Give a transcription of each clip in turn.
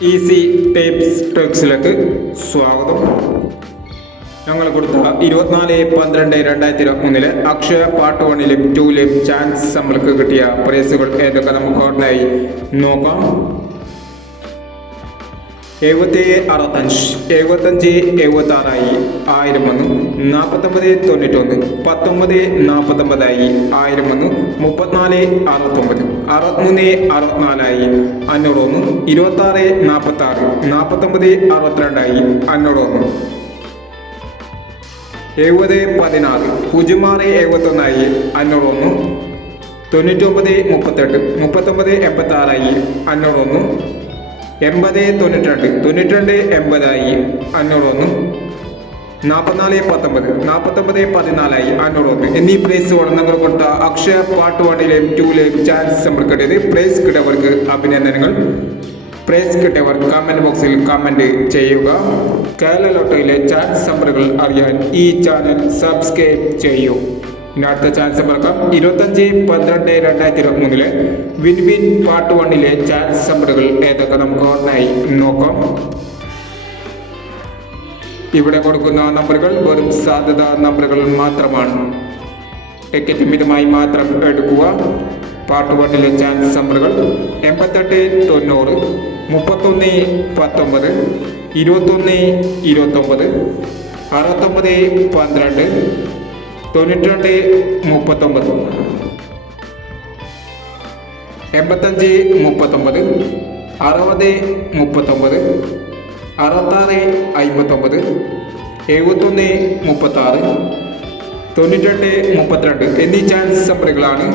Easy tapes ട്രിക്സിലേക്ക് സ്വാഗതം. ഞങ്ങൾ കൊടുത്ത ഇരുപത്തിനാല് പന്ത്രണ്ട് രണ്ടായിരത്തി ഇരുപത്തി മൂന്നിൽ അക്ഷയ പാർട്ട് വണ്ണിലും ടൂയിലും ചാൻസ് നമ്മൾക്ക് കിട്ടിയ പ്രൈസുകൾ ഏതൊക്കെ നമുക്ക് ഉടനായി നോക്കാം. എഴുപത്തി അറുപത്തഞ്ച് എഴുപത്തഞ്ച് എഴുപത്തി ആറായി ആയിരം വന്നു നാൽപ്പത്തൊമ്പത് തൊണ്ണൂറ്റൊന്ന് പത്തൊമ്പത് നാൽപ്പത്തൊമ്പതായി ആയിരം വന്നു മുപ്പത്തിനാല് അറുപത്തൊമ്പത്. അറുപത്തിമൂന്ന് അറുപത്തിനാലായി. അഞ്ഞൂറ് ഒന്ന് ഇരുപത്തി ആറ് നാൽപ്പത്തി ആറ് നാൽപ്പത്തൊമ്പത് അറുപത്തിരണ്ടായി. അഞ്ഞൂറ് ഒന്ന് എഴുപത് പതിനാറ്. പൂജ്യം ആറ് എഴുപത്തൊന്നായി. അഞ്ഞൂറ് ഒന്ന് തൊണ്ണൂറ്റൊമ്പത് മുപ്പത്തെട്ട്. മുപ്പത്തൊമ്പത് എൺപത്തി ആറായി അഞ്ഞൂറ് ഒന്ന് എൺപത് തൊണ്ണൂറ്റിരണ്ട്. തൊണ്ണൂറ്റിരണ്ട് എൺപതായി. അഞ്ഞൂറ് ഒന്ന് നാൽപ്പത്തിനാല് പത്തൊമ്പത്. നാൽപ്പത്തൊമ്പത് പതിനാലായി അഞ്ഞൂറ് ഒന്ന് എന്നീ പ്രൈസ് ഉടനങ്ങൾ കൊടുത്ത അക്ഷയ പാർട്ട് വണ്ണിലെയും ടൂവിലെയും ചാൻസ് കിട്ടിയത് പ്രൈസ് കിട്ടിയവർക്ക് അഭിനന്ദനങ്ങൾ. പ്രൈസ് കിട്ടിയവർ കമന്റ് ബോക്സിൽ കമന്റ് ചെയ്യുക. കേരള ലോട്ടറിയിലെ ചാൻസ് നമ്പറുകൾ അറിയാൻ ഈ ചാനൽ സബ്സ്ക്രൈബ് ചെയ്യൂ. ഇനി അടുത്ത ചാൻസ് നമ്പർക്കാം ഇരുപത്തഞ്ച് പന്ത്രണ്ട് രണ്ടായിരത്തി ഇരുപത്തി മൂന്നിലെ വിൻ വിൻ പാർട്ട് വണ്ണിലെ ചാൻസ് നമ്പറുകൾ ഏതൊക്കെ? നമുക്ക് ഓർമ്മയായി നോക്കാം. ഇവിടെ കൊടുക്കുന്ന നമ്പറുകൾ വെറും സാധ്യത നമ്പറുകൾ മാത്രമാണ്. ടിക്കറ്റ് മിതമായി മാത്രം എടുക്കുക. പാർട്ട് വണ്ണിലെ ചാൻസ് നമ്പറുകൾ എൺപത്തെട്ട് തൊണ്ണൂറ് മുപ്പത്തൊന്ന് പത്തൊമ്പത് ഇരുപത്തൊന്ന് ഇരുപത്തൊമ്പത് അറുപത്തൊമ്പത് പന്ത്രണ്ട് തൊണ്ണൂറ്റിരണ്ട് മുപ്പത്തൊമ്പത്. എൺപത്തഞ്ച് മുപ്പത്തൊമ്പത് അറുപത് മുപ്പത്തൊമ്പത് അറുപത്താറ് അമ്പത്തൊമ്പത് എഴുപത്തൊന്ന് മുപ്പത്താറ് തൊണ്ണൂറ്റെട്ട് മുപ്പത്തിരണ്ട് എന്നീ ചാൻസ് നമ്പറുകളാണ്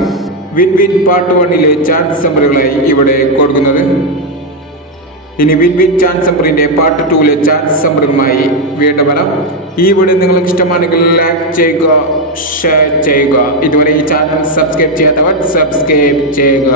വിൻ വിൻ പാർട്ട് വണ്ണിലെ ചാൻസ് നമ്പറുകളായി ഇവിടെ കൊടുക്കുന്നത്. ഇനി വിൻ വിൻ ചാൻസ് നമ്പറിന്റെ പാർട്ട് ടൂവിലെ ചാൻസ് നമ്പറുമായി വീണ്ടും വരാം. ഈ വീഡിയോ നിങ്ങൾക്ക് ഇഷ്ടമാണെങ്കിൽ ലൈക്ക് ചെയ്യുക ഷെയർ ചെയ്യുക. ഇതുവരെ ഈ ചാനൽ സബ്സ്ക്രൈബ് ചെയ്യാത്തവർ സബ്സ്ക്രൈബ് ചെയ്യുക.